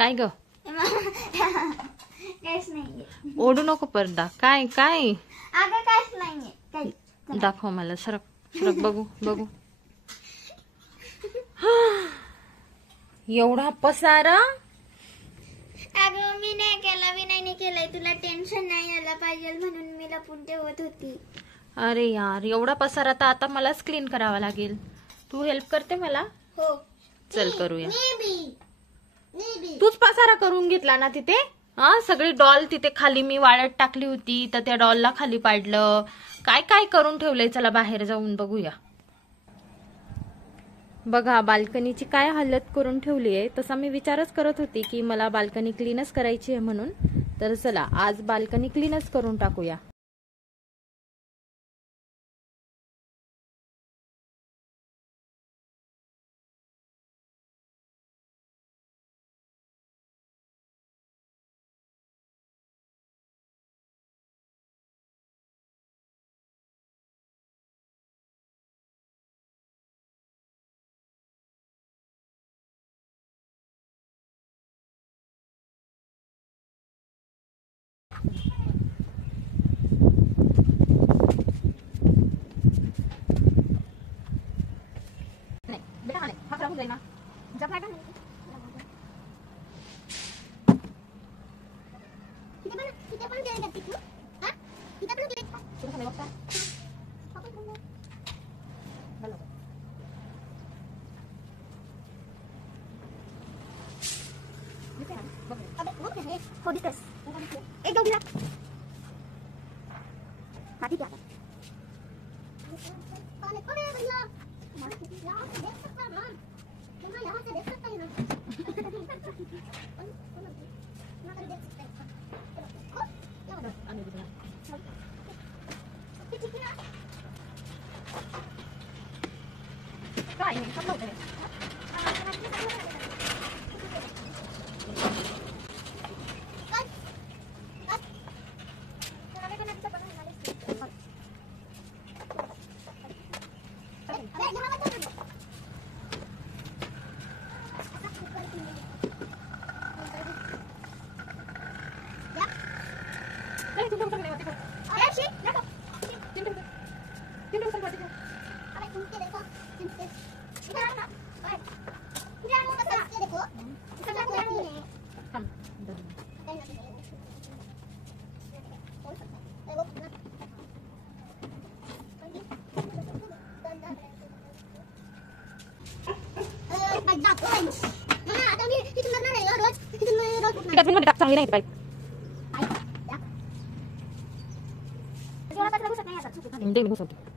काय ग? काहीच नाहीये. ओढू नको पडदा. काय काय अगं काहीच नाहीये. काही दाखव मला. सरक सरक बघू बघू. एवढा पसारा. अगं मी नाही केला, विनयने केलाय. तुला टेन्शन नाही आलं पाहिजे म्हणून मी लपून ठेवत होती. अरे यार, एवढा पसारा तर आता मलाच क्लीन करावा लागेल. तू हेल्प करते मला? हो चल करूया. मी बी तूच पसारा करून घेतला ना तिथे. हा, सगळी डॉल तिथे खाली मी वाळत टाकली होती, तर त्या डॉलला खाली पाडलं. काय काय करून ठेवलंय. चला बाहेर जाऊन बघूया. बघा बाल्कनीची काय हालत करून ठेवली आहे. तसा मी विचारच करत होती की मला बाल्कनी क्लीनच करायची आहे म्हणून. तर चला आज बाल्कनी क्लीनच करून टाकूया. हो दिसतोस. एक जाऊ दिला. हाती द्या. चांगली नाही पाईप. दे मी घुसवते.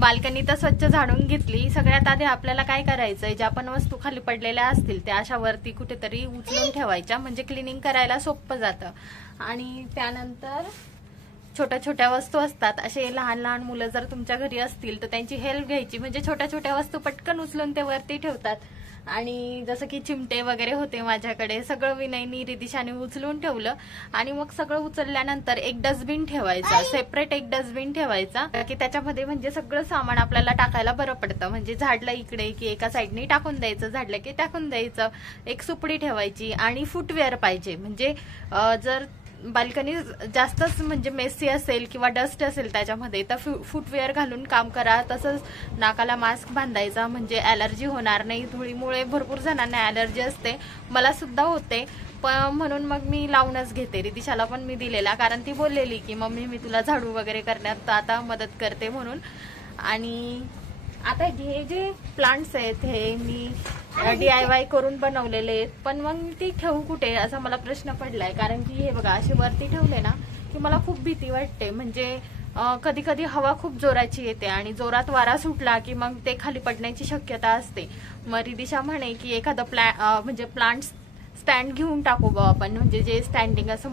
बाल्कनी तर स्वच्छ झाडून घेतली. सगळ्यात आधी आपल्याला काय करायचंय, ज्या पण वस्तू खाली पडलेल्या असतील त्या अशा वरती कुठेतरी उचलून ठेवायच्या, म्हणजे क्लिनिंग करायला सोपं जातं. आणि त्यानंतर छोट्या छोट्या वस्तू असतात, असे लहान लहान मुलं जर तुमच्या घरी असतील तर त्यांची हेल्प घ्यायची, म्हणजे छोट्या छोट्या वस्तू पटकन उचलून ते वरती ठेवतात. आणि जसं की चिमटे वगैरे होते माझ्याकडे, सगळं विनयनी रिदिशाने उचलून ठेवलं. आणि मग सगळं उचलल्यानंतर एक डस्टबिन ठेवायचा, सेपरेट एक डस्टबिन ठेवायचा, की त्याच्यामध्ये म्हणजे सगळं सामान आपल्याला टाकायला बरं पडतं. म्हणजे झाडलं इकडे की एका साईडने टाकून द्यायचं, झाडलं की टाकून द्यायचं. एक सुपडी ठेवायची आणि फुटवेअर पाहिजे, म्हणजे जर बाल्कनी जास्तच म्हणजे मेसी असेल किंवा डस्ट असेल त्याच्यामध्ये, तर फुटवेअर घालून काम करा. तसंच नाकाला मास्क बांधायचा, म्हणजे ॲलर्जी होणार नाही. धुळीमुळे भरपूर जणांना ॲलर्जी असते, मला सुद्धा होते, पण म्हणून मग मी लावूनच घेते. रिदिशाला पण मी दिलेला, कारण ती बोललेली की मम्मी मी तुला झाडू वगैरे करण्यात आता मदत करते म्हणून. आणि आता हे जे प्लांट्स आहेत हे मी DIY करून बनवलेले आहेत, पण मग ती ठेवू कुठे असा मला प्रश्न पडलाय. कारण की हे बघा असे वरती ठेवले ना की मला खूप भीती वाटते. म्हणजे कधी कधी हवा खूप जोराची येते आणि जोरात वारा सुटला की मग ते खाली पडण्याची शक्यता असते. मग रिदिशा म्हणे की एखादं म्हणजे प्लांट स्टँड घेऊन टाकू बा आपण, म्हणजे जे स्टँडिंग असं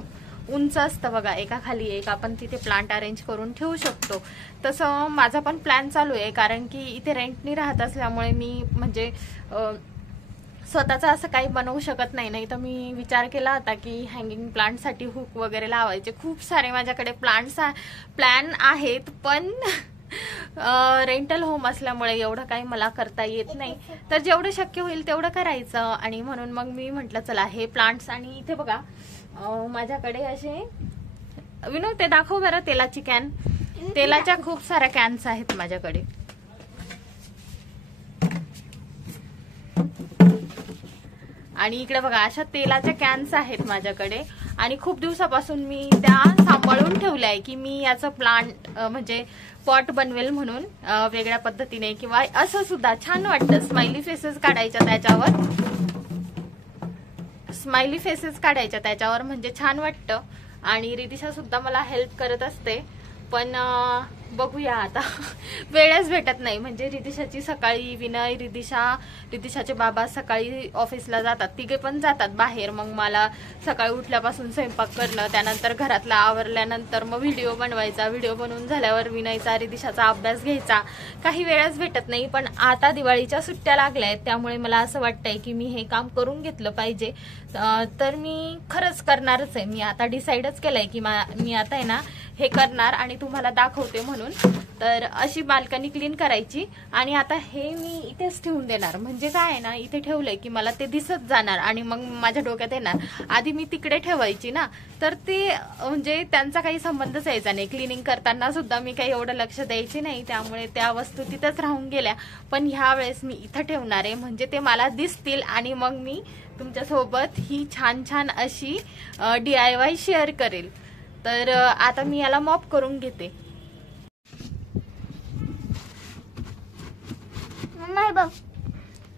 उंच असतं बघा, एका खाली एक, आपण तिथे प्लांट अरेंज करून ठेवू शकतो. तसं माझा पण प्लॅन चालू आहे, कारण की इथे रेंटनी राहत असल्यामुळे मी म्हणजे स्वतःचं असं काही बनवू शकत नाही. नाही तर मी विचार केला होता की हँगिंग प्लांटसाठी हुक वगैरे लावायचे. खूप सारे माझ्याकडे प्लॅन आहेत, पण रेंटल होम असल्यामुळे एवढं काही मला करता येत नाही. तर जेवढं शक्य होईल तेवढं करायचं. आणि म्हणून मग मी म्हटलं चला हे प्लांट्स. आणि इथे बघा माझ्याकडे असे, विनोद ते दाखव बरं तेलाची कॅन. तेलाच्या खूप साऱ्या कॅन्स आहेत माझ्याकडे. आणि इकडे बघा अशा तेलाच्या कॅन्स आहेत माझ्याकडे. आणि खूप दिवसापासून मी त्या सांभाळून ठेवल्या आहे की मी याचं प्लांट म्हणजे पॉट बनवेल म्हणून वेगळ्या पद्धतीने, किंवा असं सुद्धा छान वाटतं. स्माइली फेसेस काढायच्या त्याच्यावर, म्हणजे छान वाटतं. आणि रिदिशा सुद्धा मला हेल्प करत असते, पण बघूया आता वेळच भेटत नाही. म्हणजे रिदिशाची सकाळी, विनय, रिदिशाचे बाबा सकाळी ऑफिसला जातात, तिघे पण जातात बाहेर. मग मला सकाळी उठल्यापासून स्वयंपाक करणं, त्यानंतर घरातला आवरल्यानंतर मग व्हिडिओ बनवायचा, व्हिडिओ बनवून झाल्यावर विनयचा, रिदिशाचा अभ्यास घ्यायचा, काही वेळच भेटत नाही. पण आता दिवाळीच्या सुट्ट्या लागल्या आहेत, त्यामुळे मला असं वाटतंय की मी हे काम करून घेतलं पाहिजे. तर मी खरंच करणारच आहे. मी आता डिसाईडच केलंय की मी आता आहे ना हे करणार आणि तुम्हाला दाखवते म्हणून. तर अशी बाल्कनी क्लीन करायची. आणि आता हे मी इथेच ठेवून देणार, म्हणजे काय आहे ना, इथे ठेवलंय की मला ते दिसत जाणार आणि मग माझ्या डोक्यात येणार. आधी मी तिकडे ठेवायची ना, तर ते म्हणजे त्यांचा काही संबंधच यायचा नाही. क्लिनिंग करताना सुद्धा मी काही एवढं लक्ष द्यायची नाही, त्यामुळे त्या वस्तू तिथंच राहून गेल्या. पण ह्या वेळेस मी इथं ठेवणार आहे, म्हणजे ते मला दिसतील आणि मग मी तुमच्यासोबत ही छान छान अशी DIY शेअर करेल. तर आता मी याला मॉप करून घेते.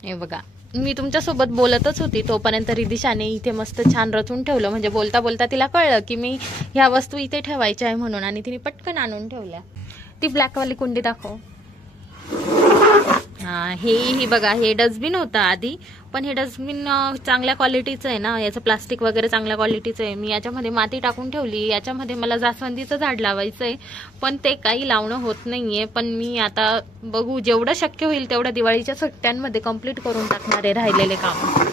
हे बघा मी तुमच्यासोबत बोलतच होती तोपर्यंत रिदिशाने इथे मस्त छान रचून ठेवलं. म्हणजे बोलता बोलता तिला कळलं की मी ह्या वस्तू इथे ठेवायच्या आहे म्हणून, आणि तिने पटकन आणून ठेवल्या. ती ब्लॅकवाली कुंडी दाखव. ही बघा, हे डस्टबिन होतं आधी, पण हे डस्टबिन चांगल्या क्वालिटीचं आहे ना, याचं प्लास्टिक वगैरे चांगल्या क्वालिटीचं आहे. मी याच्यामध्ये माती टाकून ठेवली. याच्यामध्ये मला जास्वंदीचं झाड लावायचं आहे, पण ते काही लावणं होत नाहीये. पण मी आता बघू, जेवढं शक्य होईल तेवढं दिवाळीच्या सुट्ट्यांमध्ये कम्प्लीट करून टाकणार आहे राहिलेले काम.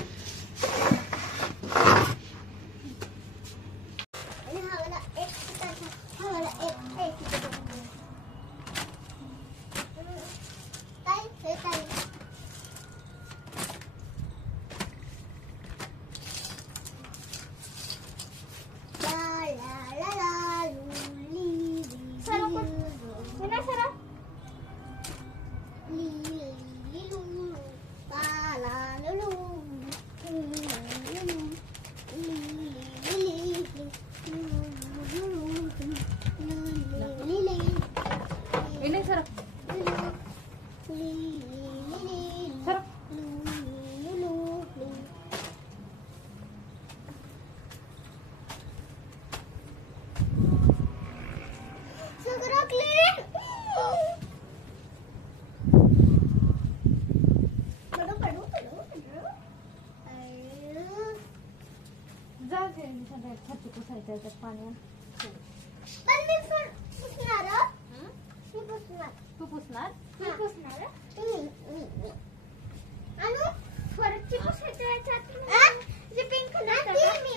याच्यात पाणी. पण मी पुसणार हं? मी पुसणार. तू पुसणार? मी पुसणार हं? आणि फरची पुसायची याच्यात जे पिंक कलर मी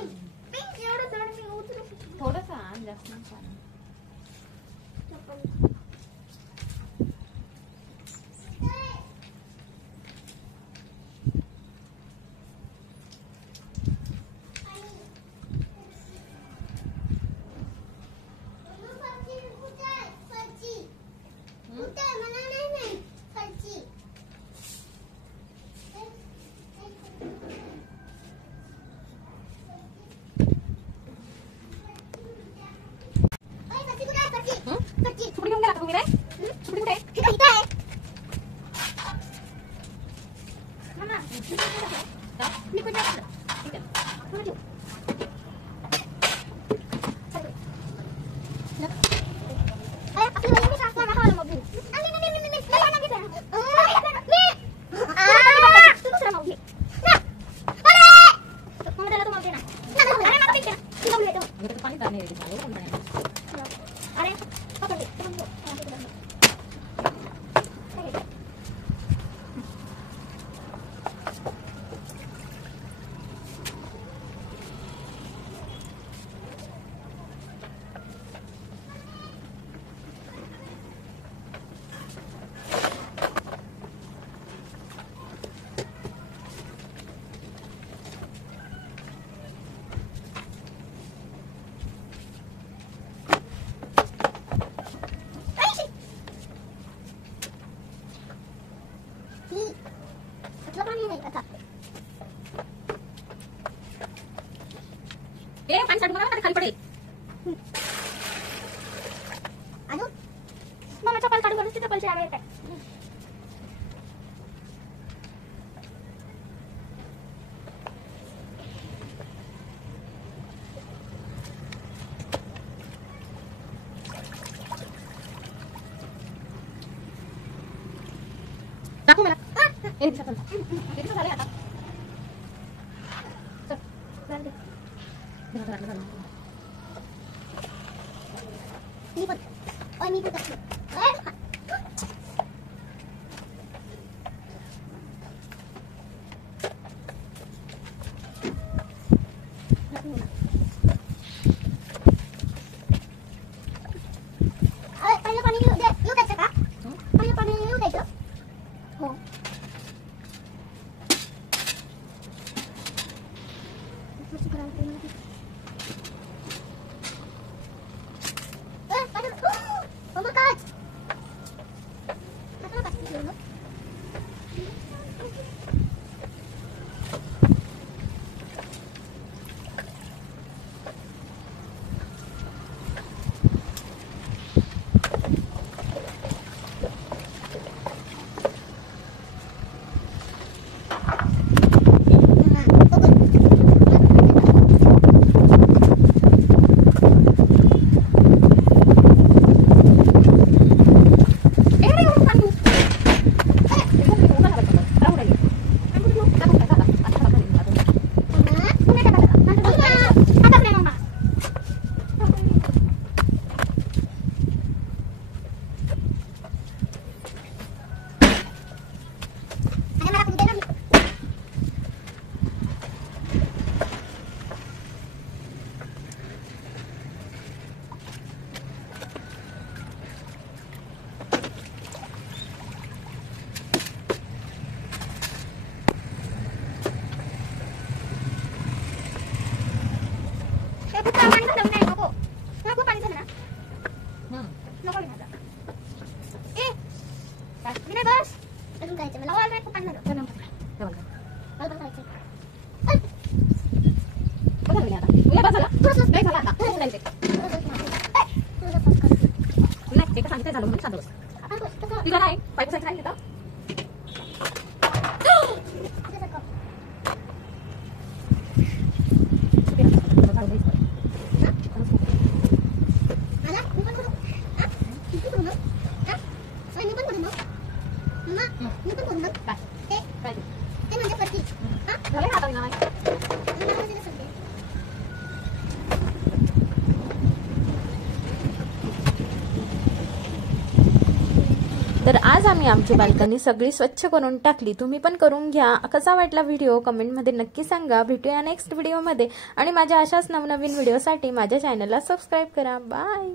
पिंक एवढं जड मी उचलू शकतो. थोडंसं आण, जास्त नाही पाणी. सुकडी घेऊन गेला का तुम्ही रे? सुकडी कुठे आहे? मी कुठे ठीक आहे. पाणी टाकणे पाणी साठवून बघा खाली पडेल. मग चप्पल काढून बघ, चप्पलची आग येते. टाकू मला. एक दिवसात किती झाले आता? मी पण पहिलं पाणी येऊ द्यायचं का? पहिलं पाणी येऊ द्यायचं. हो. तर आज आम्ही आमची बाल्कनी सगळी स्वच्छ करून टाकली. तुम्ही पण करून घ्या. कसा वाटला व्हिडिओ कमेंटमध्ये नक्की सांगा. भेटूया नेक्स्ट व्हिडिओमध्ये आणि माझ्या अशाच नवनवीन व्हिडिओसाठी माझ्या चॅनलला सबस्क्राईब करा. बाय.